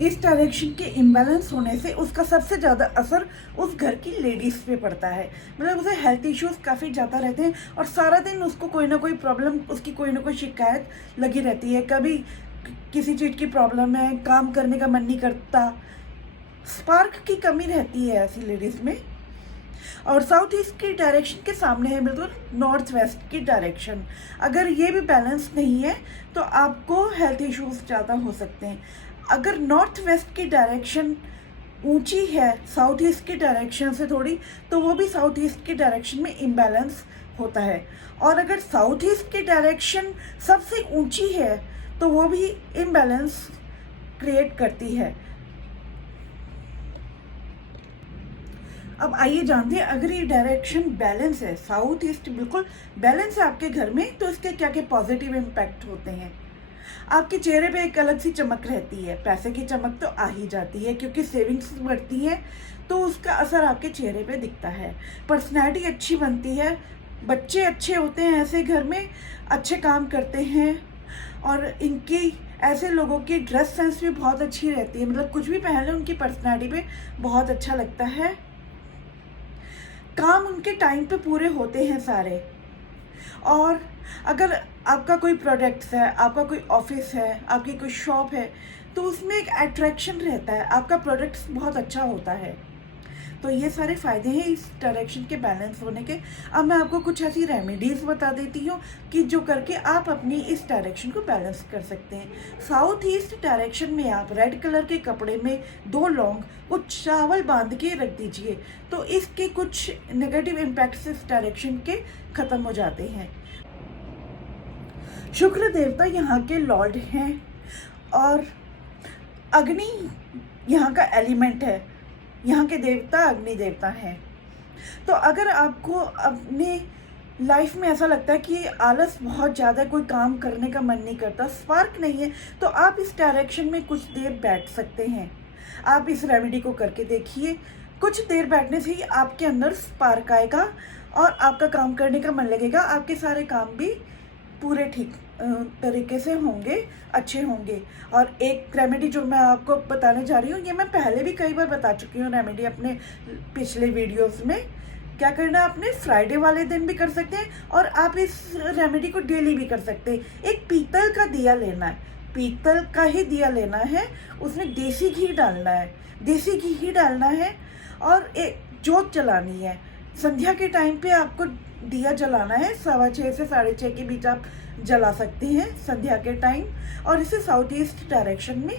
इस डायरेक्शन के इम्बैलेंस होने से उसका सबसे ज़्यादा असर उस घर की लेडीज़ पे पड़ता है। मतलब उसे हेल्थ इश्यूज़ काफ़ी ज़्यादा रहते हैं और सारा दिन उसको कोई ना कोई प्रॉब्लम, उसकी कोई ना कोई शिकायत लगी रहती है। कभी किसी चीज़ की प्रॉब्लम है, काम करने का मन नहीं करता, स्पार्क की कमी रहती है ऐसी लेडीज़ में। और साउथ ईस्ट की डायरेक्शन के सामने है बिल्कुल नॉर्थ वेस्ट की डायरेक्शन। अगर ये भी बैलेंस नहीं है तो आपको हेल्थ इश्यूज ज़्यादा हो सकते हैं। अगर नॉर्थ वेस्ट की डायरेक्शन ऊंची है साउथ ईस्ट की डायरेक्शन से थोड़ी, तो वो भी साउथ ईस्ट की डायरेक्शन में इम्बैलेंस होता है। और अगर साउथ ईस्ट की डायरेक्शन सबसे ऊंची है तो वो भी इम्बैलेंस क्रिएट करती है। अब आइए जानते हैं, अगर ये डायरेक्शन बैलेंस है, साउथ ईस्ट बिल्कुल बैलेंस है आपके घर में, तो इसके क्या क्या पॉजिटिव इम्पैक्ट होते हैं। आपके चेहरे पे एक अलग सी चमक रहती है, पैसे की चमक तो आ ही जाती है क्योंकि सेविंग्स बढ़ती है, तो उसका असर आपके चेहरे पे दिखता है। पर्सनैलिटी अच्छी बनती है, बच्चे अच्छे होते हैं ऐसे घर में, अच्छे काम करते हैं। और इनकी ऐसे लोगों की ड्रेस सेंस भी बहुत अच्छी रहती है, मतलब कुछ भी पहन ले उनकी पर्सनैलिटी पे बहुत अच्छा लगता है। काम उनके टाइम पे पूरे होते हैं सारे। और अगर आपका कोई प्रोडक्ट्स है, आपका कोई ऑफिस है, आपकी कोई शॉप है, तो उसमें एक अट्रैक्शन रहता है, आपका प्रोडक्ट्स बहुत अच्छा होता है। तो ये सारे फ़ायदे हैं इस डायरेक्शन के बैलेंस होने के। अब मैं आपको कुछ ऐसी रेमेडीज़ बता देती हूँ कि जो करके आप अपनी इस डायरेक्शन को बैलेंस कर सकते हैं। साउथ ईस्ट डायरेक्शन में आप रेड कलर के कपड़े में 2 लौंग वो चावल बांध के रख दीजिए, तो इसके कुछ नेगेटिव इम्पैक्ट्स इस डायरेक्शन के ख़त्म हो जाते हैं। शुक्र देवता यहाँ के लॉर्ड हैं और अग्नि यहाँ का एलिमेंट है, यहाँ के देवता अग्नि देवता हैं। तो अगर आपको अपने लाइफ में ऐसा लगता है कि आलस बहुत ज़्यादा, कोई काम करने का मन नहीं करता, स्पार्क नहीं है, तो आप इस डायरेक्शन में कुछ देर बैठ सकते हैं। आप इस रेमेडी को करके देखिए, कुछ देर बैठने से ही आपके अंदर स्पार्क आएगा और आपका काम करने का मन लगेगा, आपके सारे काम भी पूरे ठीक तरीके से होंगे, अच्छे होंगे। और एक रेमेडी जो मैं आपको बताने जा रही हूँ, ये मैं पहले भी कई बार बता चुकी हूँ रेमेडी अपने पिछले वीडियोस में। क्या करना है, आपने फ्राइडे वाले दिन भी कर सकते हैं और आप इस रेमेडी को डेली भी कर सकते हैं। एक पीतल का दिया लेना है, पीतल का ही दिया लेना है, उसमें देसी घी डालना है, देसी घी ही डालना है और एक जोत जलानी है। संध्या के टाइम पे आपको दिया जलाना है, 6:15 से 6:30 के बीच आप जला सकते हैं संध्या के टाइम। और इसे साउथ ईस्ट डायरेक्शन में